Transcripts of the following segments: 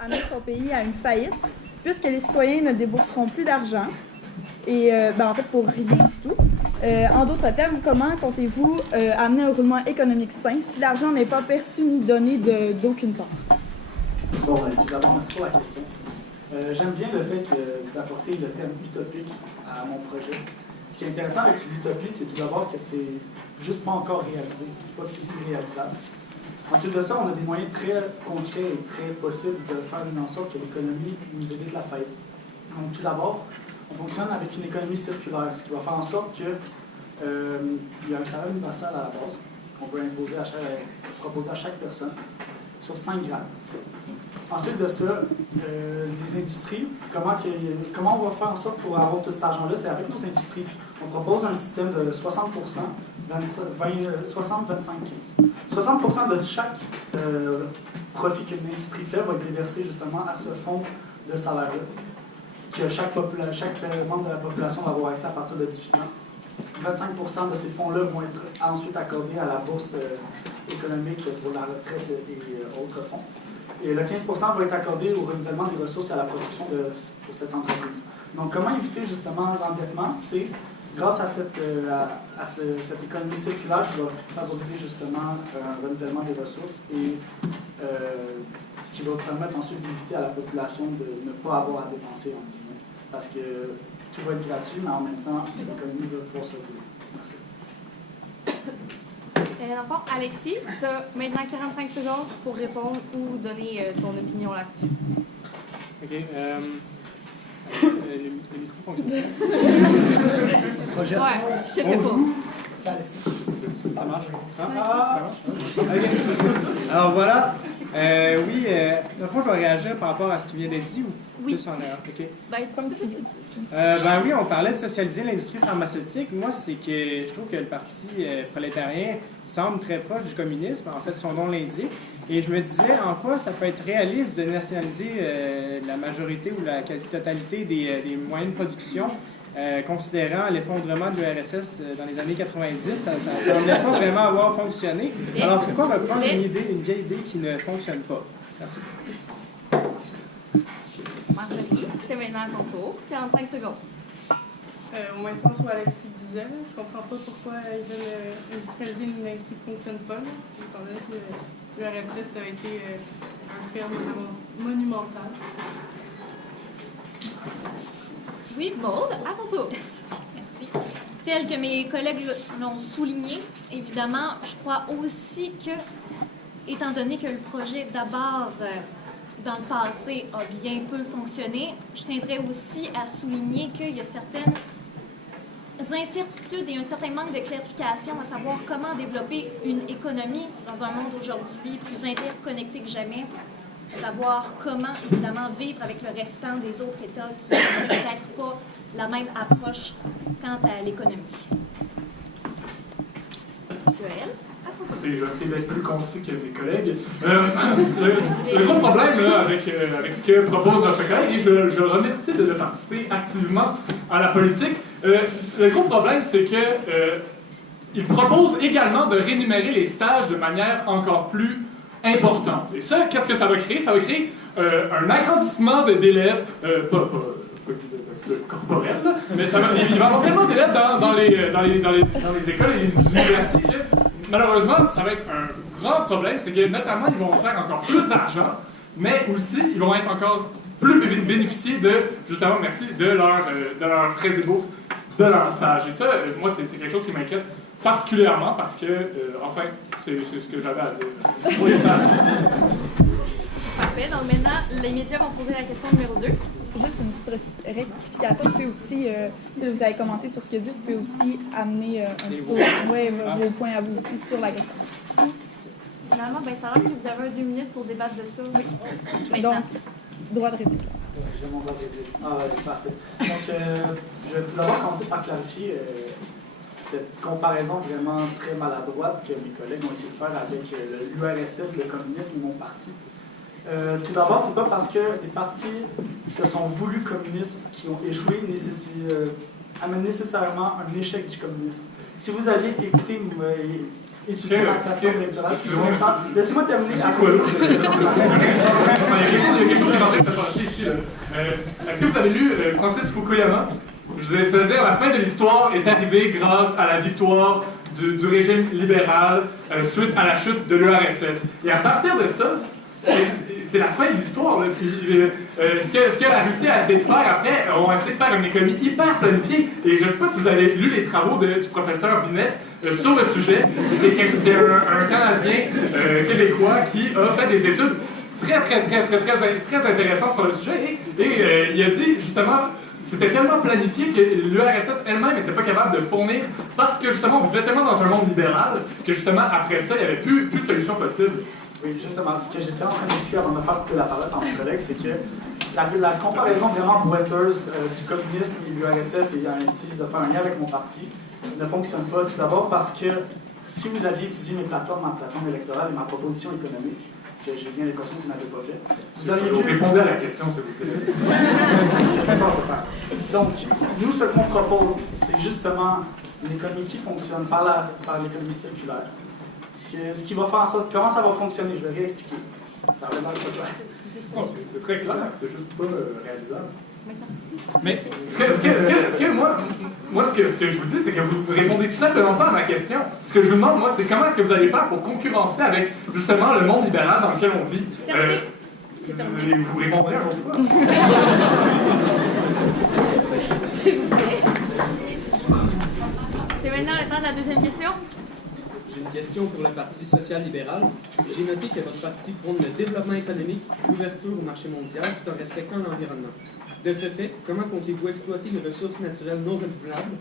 amener son pays à une faillite, puisque les citoyens ne débourseront plus d'argent, et en fait pour rien du tout. En d'autres termes, comment comptez-vous amener un roulement économique sain si l'argent n'est pas perçu ni donné d'aucune part? Bon, tout d'abord, merci pour la question. J'aime bien le fait que vous apportez le terme utopique à mon projet. Ce qui est intéressant avec l'utopie, c'est tout d'abord que c'est juste pas encore réalisé, pas que c'est irréalisable. Ensuite de ça, on a des moyens très concrets et très possibles de faire en sorte que l'économie nous évite la faillite. Donc, tout d'abord, on fonctionne avec une économie circulaire, ce qui va faire en sorte qu'il y a un salaire universel à la base qu'on peut proposer à chaque personne sur 5 grammes. Ensuite de ça, les industries, comment on va faire en sorte pour avoir tout cet argent-là? C'est avec nos industries. On propose un système de 60%, 60-25-15. 60% de chaque profit qu'une industrie fait va être déversé justement à ce fonds de salaire-là, que chaque membre de la population va avoir accès à partir de 18 ans. 25% de ces fonds-là vont être ensuite accordés à la bourse économique pour la retraite et autres fonds. Et le 15% va être accordé au renouvellement des ressources et à la production pour cette entreprise. Donc, comment éviter justement l'endettement? C'est grâce à cette économie circulaire qui va favoriser justement un renouvellement des ressources et qui va permettre ensuite d'éviter à la population de ne pas avoir à dépenser, en guillemets, parce que tout va être gratuit, mais en même temps, l'économie va pouvoir se développer. Merci. Alexis, tu as maintenant 45 secondes pour répondre ou donner ton opinion là-dessus. OK. Le micro fonctionne. Projet. Ouais, je sais pas. Ça marche? Ça marche? OK. Alors voilà. Oui, dans le fond, je dois réagir par rapport à ce qui vient d'être dit ou plus en erreur? OK. Comme tu Oui, on parlait de socialiser l'industrie pharmaceutique. Moi, c'est que je trouve que le parti prolétarien semble très proche du communisme. En fait, son nom l'indique. Et je me disais en quoi ça peut être réaliste de nationaliser la majorité ou la quasi-totalité des moyens de production, considérant l'effondrement de l'URSS dans les années 90. Ça ne semblait pas vraiment avoir fonctionné. Alors, pourquoi reprendre une vieille idée qui ne fonctionne pas? Merci. Marjorie, c'est maintenant à ton tour. 45 secondes. Au moins, je pense que Alexis disait, je comprends pas pourquoi ils veulent industrialiser une industrie qui ne fonctionne pas. Étant donné que l'URSS a été un fait monumental. Oui, Maud, à ton tour. Merci. Tel que mes collègues l'ont souligné, évidemment, je crois aussi que, étant donné que le projet d'abord dans le passé a bien peu fonctionné, je tiendrais aussi à souligner qu'il y a certaines incertitudes et un certain manque de clarification à savoir comment développer une économie dans un monde aujourd'hui plus interconnecté que jamais, savoir comment, évidemment, vivre avec le restant des autres États qui n'ont peut-être pas la même approche quant à l'économie. Joël? Je vais essayer d'être plus concis que mes collègues. Le gros problème là, avec ce que propose notre collègue, et je le remercie de participer activement à la politique, le gros problème, c'est que il propose également de rémunérer les stages de manière encore plus importante. Et ça, qu'est-ce que ça va créer? Ça va créer un agrandissement d'élèves, pas corporel, là, mais il va y avoir tellement d'élèves dans les écoles et les universités que, malheureusement, ça va être un grand problème, c'est que notamment, ils vont faire encore plus d'argent, mais aussi, ils vont être encore plus bénéficier de, justement, de leur prêt des bourses, de leur stage. Et ça, moi, c'est quelque chose qui m'inquiète particulièrement parce que, enfin, c'est ce que j'avais à dire pour les stages. Parfait. Donc maintenant, les médias vont poser la question numéro 2. Juste une petite rectification. Vous pouvez aussi, vous avez commenté sur ce qu'il a dit, vous pouvez aussi amener vos points à vous aussi sur la question. Finalement, ça a l'air que vous avez 2 minutes pour débattre de ça. Oui. Donc, droit de réplique. J'ai mon droit de réplique. Parfait. Donc, je vais tout d'abord commencer par clarifier cette comparaison vraiment très maladroite que mes collègues ont essayé de faire avec l'URSS, le communisme et mon parti. Tout d'abord, c'est pas parce que des partis qui se sont voulus communistes, qui ont échoué, amènent nécessairement un échec du communisme. Si vous aviez écouté étudier la plateforme électorale, laissez-moi terminer. Il y a quelque avez lu Francis Fukuyama, c'est-à-dire la fin de l'histoire est arrivée grâce à la victoire du régime libéral suite à la chute de l'URSS. Et à partir de ça, c'est la fin de l'histoire. Ce que la Russie a essayé de faire après, on a essayé de faire une économie hyper planifiée. Et je ne sais pas si vous avez lu les travaux du professeur Binet sur le sujet. C'est un Canadien québécois qui a fait des études très intéressantes sur le sujet. Et il a dit justement, c'était tellement planifié que l'URSS elle-même n'était pas capable de fournir parce que justement on vivait tellement dans un monde libéral que justement après ça, il n'y avait plus de solution possible. Oui, justement, ce que j'étais en train d'expliquer avant de faire couper la parole à mon collègue, c'est que la comparaison vraiment boiteuse du communisme et de l'URSS et ainsi de faire un lien avec mon parti ne fonctionne pas. Tout d'abord parce que si vous aviez étudié ma plateforme électorale et ma proposition économique, ce que j'ai bien l'impression que vous n'avez pas fait, vous auriez vu... Répondez à la question, s'il vous plaît. Donc, nous, ce qu'on propose, c'est justement une économie qui fonctionne par l'économie circulaire. Ce qui va faire en sorte, comment ça va fonctionner, je vais réexpliquer. Ça va être clair. Non, c'est très clair, c'est juste pas réalisable. Mais ce que je vous dis, c'est que vous répondez tout simplement pas à ma question. Ce que je vous demande, moi, c'est comment est-ce que vous allez faire pour concurrencer avec, justement, le monde libéral dans lequel on vit. C'est terminé. Vous répondrez un autre fois. S'il vous plaît. C'est maintenant le temps de la deuxième question. J'ai une question pour le Parti social-libéral. J'ai noté que votre parti prône le développement économique, l'ouverture au marché mondial, tout en respectant l'environnement. De ce fait, comment comptez-vous exploiter les ressources naturelles non renouvelables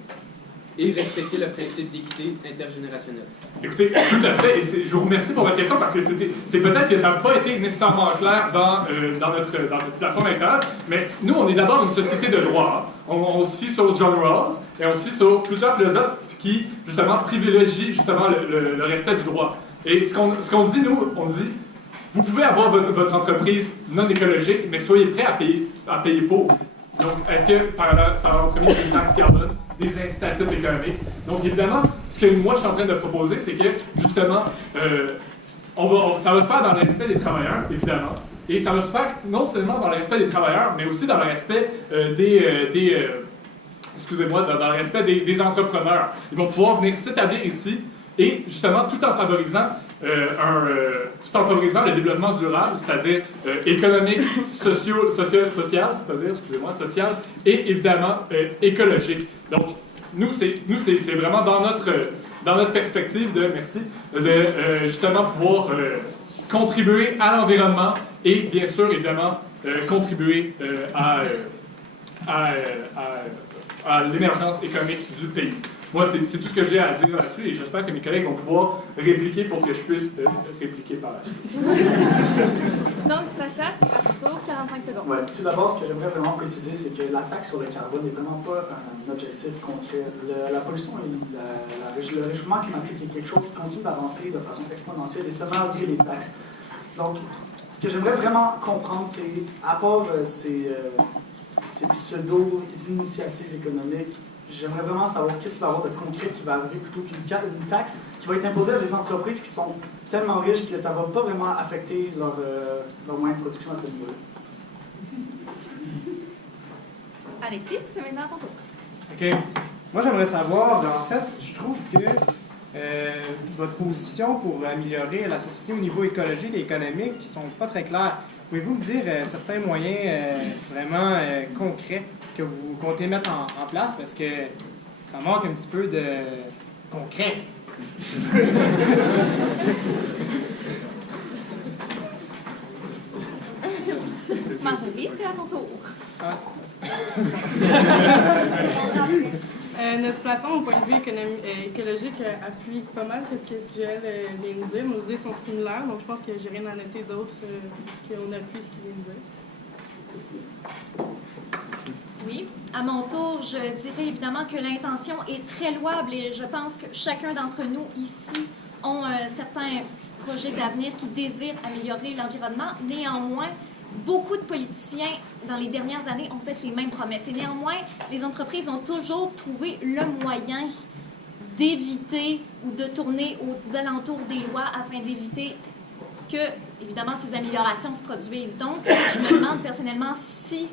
et respecter le principe d'équité intergénérationnelle? Écoutez, tout à fait, et je vous remercie pour votre question parce que c'est peut-être que ça n'a pas été nécessairement clair dans notre plateforme électorale, mais nous, on est d'abord une société de droit. On se fie sur John Rawls et on se fie sur plusieurs philosophes qui, justement, privilégient justement le respect du droit. Et ce qu'on dit, nous, on dit, vous pouvez avoir votre entreprise non écologique, mais soyez prêts à payer pour. Donc, est-ce que, par l'entremise d'une taxe carbone, des incitatifs économiques? Donc, évidemment, ce que moi, je suis en train de proposer, c'est que, justement, ça va se faire dans le respect des travailleurs, évidemment, et ça va se faire non seulement dans le respect des travailleurs, mais aussi dans le respect dans le respect des entrepreneurs. Ils vont pouvoir venir s'établir ici et justement tout en favorisant le développement durable, c'est-à-dire économique, social, social et évidemment écologique. Donc nous c'est vraiment dans notre perspective de justement pouvoir contribuer à l'environnement et bien sûr évidemment contribuer à l'émergence économique du pays. Moi, c'est tout ce que j'ai à dire là-dessus et j'espère que mes collègues vont pouvoir répliquer pour que je puisse répliquer par la suite. Donc, Sacha, c'est à ton tour, 45 secondes. Ouais, tout d'abord, ce que j'aimerais vraiment préciser, c'est que la taxe sur le carbone n'est vraiment pas un objectif concret. La pollution et le réchauffement climatique est quelque chose qui continue d'avancer de façon exponentielle et ce malgré les taxes. Donc, ce que j'aimerais vraiment comprendre, c'est, à part ces pseudo-initiatives économiques, j'aimerais vraiment savoir qu'est-ce qu'il va y avoir de concret qui va arriver plutôt qu'une taxe qui va être imposée à des entreprises qui sont tellement riches que ça ne va pas vraiment affecter leur moyen de production à ce niveau-là. Alexis, c'est maintenant à ton tour. OK. Moi, j'aimerais savoir, en fait, je trouve que votre position pour améliorer la société au niveau écologique et économique qui ne sont pas très claires. Pouvez-vous me dire certains moyens vraiment concrets que vous comptez mettre en place parce que ça manque un petit peu de concret? Marjorie, c'est à ton tour. Notre plateforme, au point de vue écologique, appuie pas mal ce que SGL vient de dire. Nos idées sont similaires, donc je pense que j'ai rien à noter d'autre qu'on appuie ce qu'il vient de dire. Oui, à mon tour, je dirais évidemment que l'intention est très louable et je pense que chacun d'entre nous ici ont certains projets d'avenir qui désirent améliorer l'environnement. Néanmoins, beaucoup de politiciens, dans les dernières années, ont fait les mêmes promesses. Et néanmoins, les entreprises ont toujours trouvé le moyen d'éviter ou de tourner aux alentours des lois afin d'éviter que, évidemment, ces améliorations se produisent. Donc, je me demande personnellement si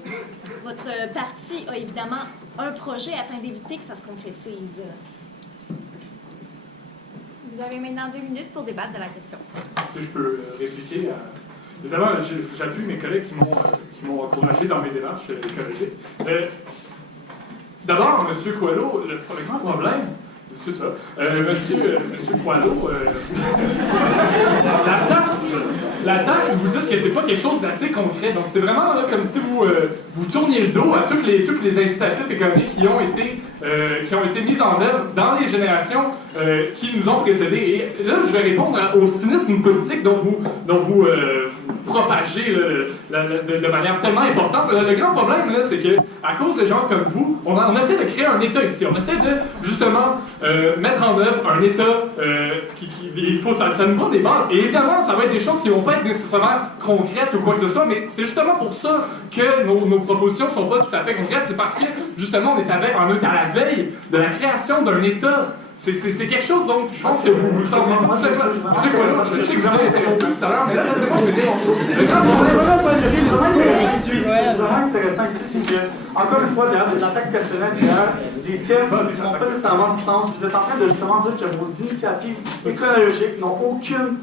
votre parti a évidemment un projet afin d'éviter que ça se concrétise. Vous avez maintenant 2 minutes pour débattre de la question. Si je peux répliquer. Évidemment, j'appuie mes collègues qui m'ont encouragé dans mes démarches écologiques. D'abord, M. Coelho, le grand problème, c'est ça. Monsieur Coelho, la taxe, vous dites que c'est pas quelque chose d'assez concret. Donc, c'est vraiment là, comme si vous tourniez le dos à toutes les incitatifs économiques qui ont été mis en œuvre dans les générations qui nous ont précédés. Et là, je vais répondre au cynisme politique dont vous propagez de manière tellement importante. Le grand problème, là, c'est que à cause de gens comme vous, on essaie de créer un État ici. On essaie de, justement, mettre en œuvre un État ça nous prend des bases. Et évidemment, ça va être des choses qui ne vont pas être nécessairement concrètes ou quoi que ce soit, mais c'est justement pour ça que nos propositions ne sont pas tout à fait concrètes. C'est parce que, justement, on est à la veille de la création d'un État. C'est quelque chose, donc je pense que vous semblez pas. Monsieur Coelho, je sais que vous avez interrompu tout à l'heure, mais laissez-moi vous dire. Le grand problème, ce qui est vraiment intéressant ici, c'est que, encore une fois, derrière des attaques personnelles, derrière des termes qui n'ont pas nécessairement du sens, vous êtes en train de justement dire que vos initiatives écologiques n'ont aucune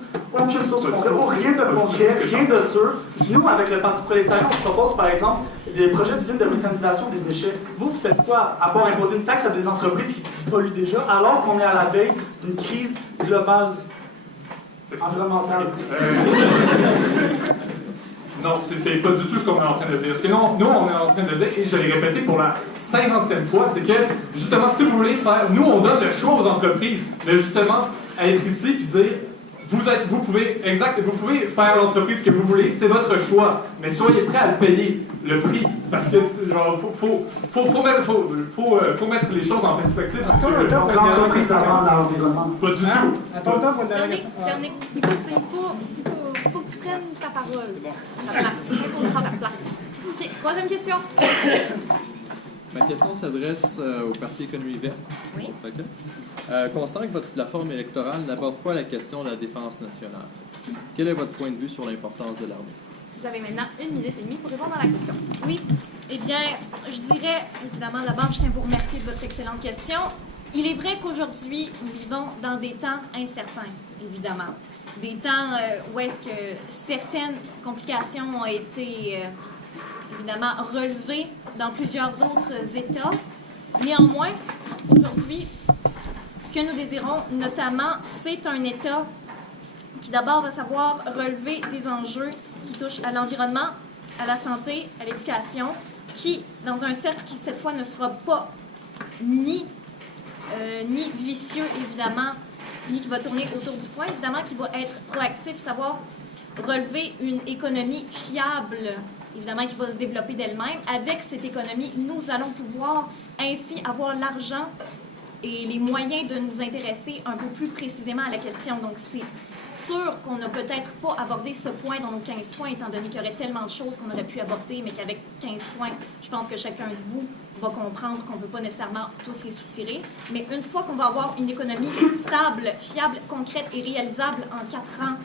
source concrète, ou rien de concret, rien de sûr. Nous, avec le Parti prolétarien, on propose par exemple des projets d'usines de méthanisation des déchets. Vous faites quoi à part imposer une taxe à des entreprises qui polluent déjà, alors qu'on est à la veille d'une crise globale environnementale? Non, c'est pas du tout ce qu'on est en train de dire. Ce que nous, on est en train de dire, et je l'ai répété pour la 50e fois, c'est que, justement, si vous voulez faire... Nous, on donne le choix aux entreprises de, justement, être ici et dire... Vous pouvez faire l'entreprise que vous voulez, c'est votre choix, mais soyez prêts à le payer, le prix, parce que genre faut mettre les choses en perspective. L'entreprise avant l'environnement. Pas du tout. Attends, pour une dernière question. Il faut que tu prennes ta parole. Ta place. Il faut prendre ta place. OK, troisième question. Ma question s'adresse au Parti Économie Verte. Oui. Okay. Constatant que votre plateforme électorale n'aborde pas la question de la défense nationale, quel est votre point de vue sur l'importance de l'armée? Vous avez maintenant 1 minute et demie pour répondre à la question. Oui. Eh bien, je dirais, évidemment, d'abord, je tiens à vous remercier de votre excellente question. Il est vrai qu'aujourd'hui, nous vivons dans des temps incertains, évidemment. Des temps où est-ce que certaines complications ont été, évidemment, relevées dans plusieurs autres États. Néanmoins, aujourd'hui, ce que nous désirons, notamment, c'est un État qui, d'abord, va savoir relever des enjeux qui touchent à l'environnement, à la santé, à l'éducation, qui, dans un cercle qui, cette fois, ne sera pas ni vicieux, évidemment, ni qui va tourner autour du point, évidemment, qui va être proactif, savoir relever une économie fiable, évidemment, qui va se développer d'elle-même. Avec cette économie, nous allons pouvoir ainsi avoir l'argent et les moyens de nous intéresser un peu plus précisément à la question. Donc, c'est sûr qu'on n'a peut-être pas abordé ce point dans nos 15 points, étant donné qu'il y aurait tellement de choses qu'on aurait pu aborder, mais qu'avec 15 points, je pense que chacun de vous va comprendre qu'on ne peut pas nécessairement tous les soutirer. Mais une fois qu'on va avoir une économie stable, fiable, concrète et réalisable en 4 ans,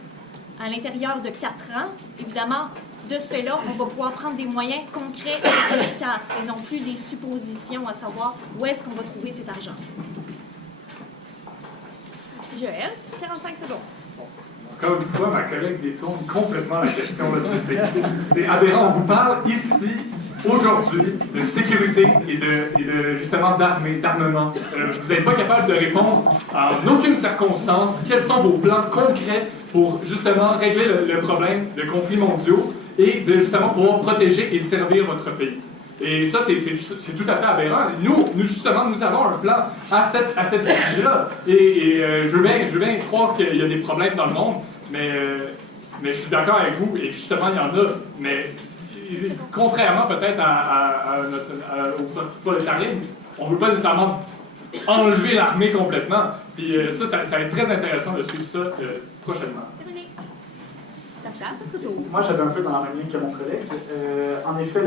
à l'intérieur de 4 ans, évidemment, de ce fait-là, on va pouvoir prendre des moyens concrets et efficaces, et non plus des suppositions à savoir où est-ce qu'on va trouver cet argent. Joël, 45 secondes. Encore une fois, ma collègue détourne complètement la question. C'est aberrant. On vous parle ici, aujourd'hui, de sécurité et de justement d'armée, d'armement. Vous n'êtes pas capable de répondre en aucune circonstance quels sont vos plans concrets pour justement régler le problème de conflits mondiaux et de justement pouvoir protéger et servir votre pays. Et ça, c'est tout à fait aberrant. Nous, justement, nous avons un plan à cette sujet-là. Et je veux bien croire qu'il y a des problèmes dans le monde, mais je suis d'accord avec vous, et justement, il y en a. Mais contrairement peut-être au prolétariat, on ne veut pas nécessairement enlever l'armée complètement. Puis ça va être très intéressant de suivre ça prochainement. Moi, j'avais un peu dans la même ligne que mon collègue. En effet,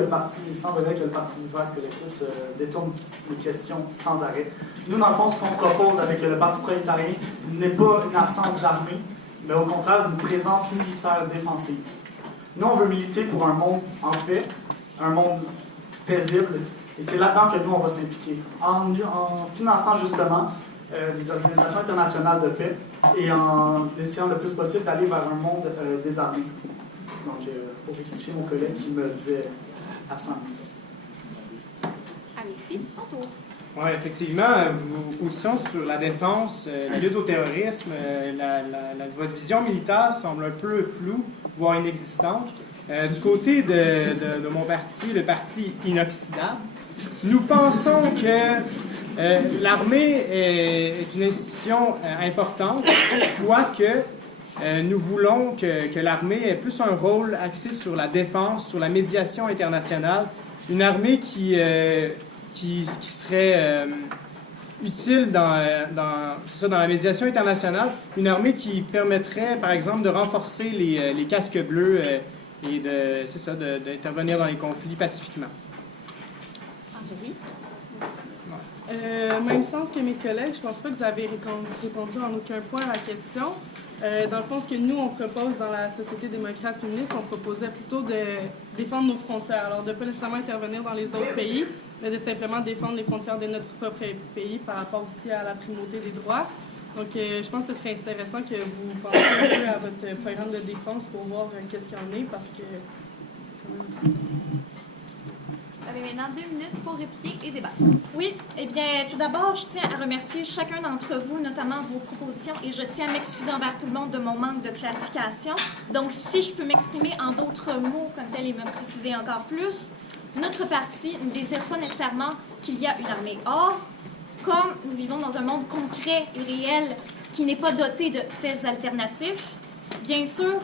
il semblerait que le Parti Univers collectif détourne les questions sans arrêt. Nous, dans le fond, ce qu'on propose avec le Parti prolétarien n'est pas une absence d'armée, mais au contraire d'une présence militaire défensive. Nous, on veut militer pour un monde en paix, un monde paisible, et c'est là-dedans que nous, on va s'impliquer, en finançant justement des organisations internationales de paix et en essayant le plus possible d'aller vers un monde désarmé. Donc, pour rectifier mon collègue qui me disait absent. Alexis, ton tour. Oui, effectivement, vos positions sur la défense, la lutte au terrorisme, votre vision militaire semble un peu floue, voire inexistante. Du côté de mon parti, le parti inoxydable, nous pensons que l'armée est une institution importante, quoique nous voulons que l'armée ait plus un rôle axé sur la défense, sur la médiation internationale, une armée qui serait utile dans la médiation internationale, une armée qui permettrait, par exemple, de renforcer les casques bleus et d'intervenir dans les conflits pacifiquement. Angélie? Même sens que mes collègues, je pense pas que vous avez répondu en aucun point à la question. Dans le fond, ce que nous, on propose dans la Société démocrate féministe, on proposait plutôt de défendre nos frontières. Alors, de ne pas nécessairement intervenir dans les autres pays, mais de simplement défendre les frontières de notre propre pays par rapport aussi à la primauté des droits. Donc, je pense que ce serait intéressant que vous pensiez un peu à votre programme de défense pour voir qu'est-ce qu'il y en est, parce que c'est quand même... Vous avez maintenant 2 minutes pour répliquer et débattre. Oui, eh bien, tout d'abord, je tiens à remercier chacun d'entre vous, notamment vos propositions, et je tiens à m'excuser envers tout le monde de mon manque de clarification. Donc, si je peux m'exprimer en d'autres mots comme tel et me préciser encore plus, notre parti ne désire pas nécessairement qu'il y a une armée. Or, comme nous vivons dans un monde concret et réel qui n'est pas doté de faits alternatifs, bien sûr,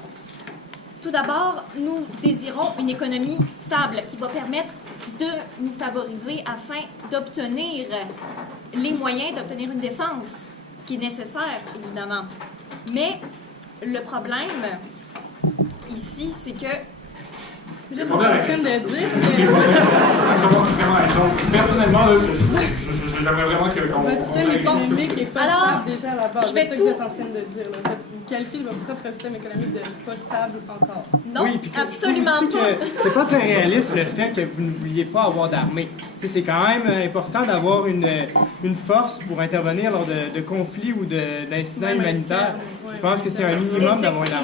tout d'abord, nous désirons une économie stable qui va permettre de nous favoriser afin d'obtenir les moyens d'obtenir une défense, ce qui est nécessaire, évidemment. Mais le problème ici, c'est que... Là, vous êtes en train de dire que... Ça commence vraiment à être long. Personnellement, là, j'aimerais vraiment qu'on... Votre système économique n'est pas stable déjà à la base. Je vais c'est ça que vous êtes en train de dire. Là. Vous qualifiez votre propre système économique de pas stable encore. Non, oui, puis absolument pas. C'est pas très réaliste le fait que vous ne vouliez pas avoir d'armée. C'est quand même important d'avoir une force pour intervenir lors de conflits ou d'incidents humanitaires. Je pense que c'est un minimum d'avoir une armée.